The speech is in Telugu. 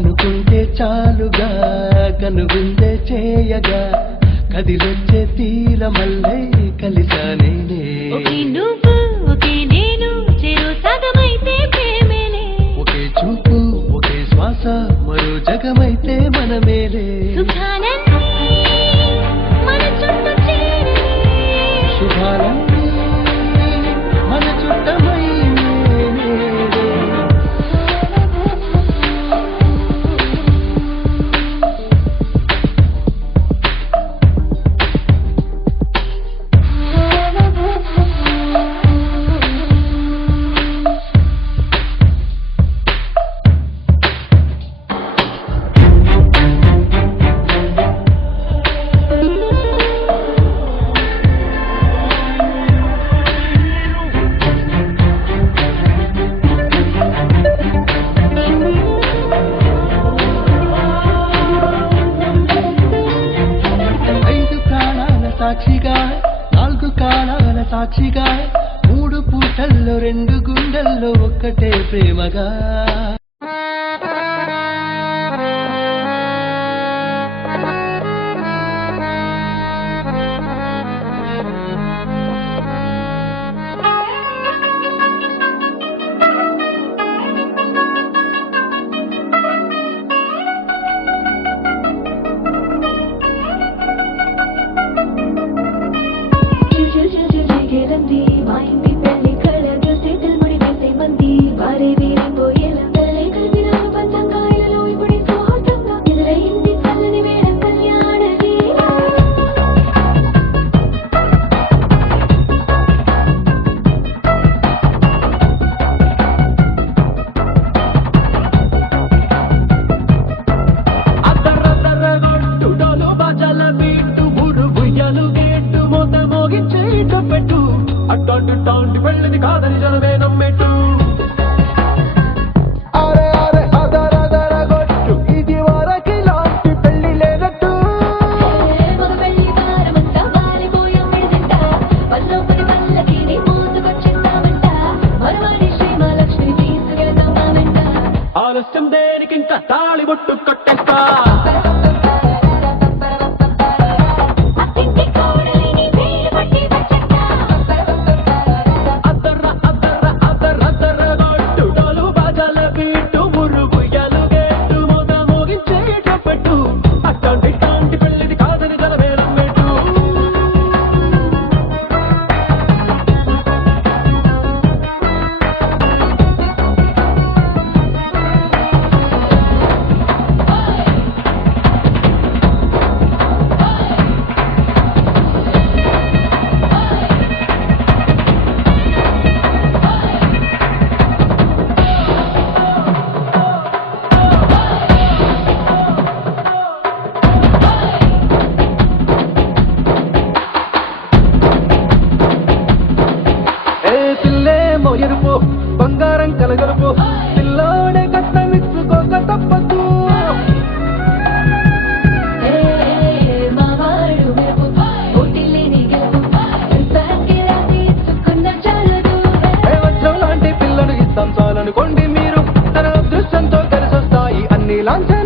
అనుకుంటే చాలుగా కనువిందే చేయగా కదిలొచ్చే తీరమల్లే కలిసానే నువ్వు ఒకే నేను చెరు సగమైతే ప్రేమేలే ఒకే చూపు ఒకే శ్వాస మరో జగమైతే మనమేలే సుఖాలన్నీ మన చుట్టూ చేరి శుభాలన్నీ మన చుట్టమై సాక్షిగా నాలుగు కాలాల సాక్షిగా మూడు పూటల్లో రెండు గుండెల్లో ఒక్కటే ప్రేమగా అట్లాంటి పెళ్ళిది కాదని జనమే నమ్మెట్టు అరే అరే అదరదరగొట్టు ఇది వరకి లాంటి పెళ్లి లేనట్టు ఆలస్యం దేనికి ఇంకా తాళి బొట్టు కట్టేస్తా ఎరుపు బంగారం కలగలుపు పిల్లోడే కట్ట విచ్చుకోక తప్పదు వజ్రం లాంటి పిల్లను ఇస్తాం చాలనుకోండి మీరు తన అదృష్టంతో కలిసొస్తాయి అన్ని లాంఛ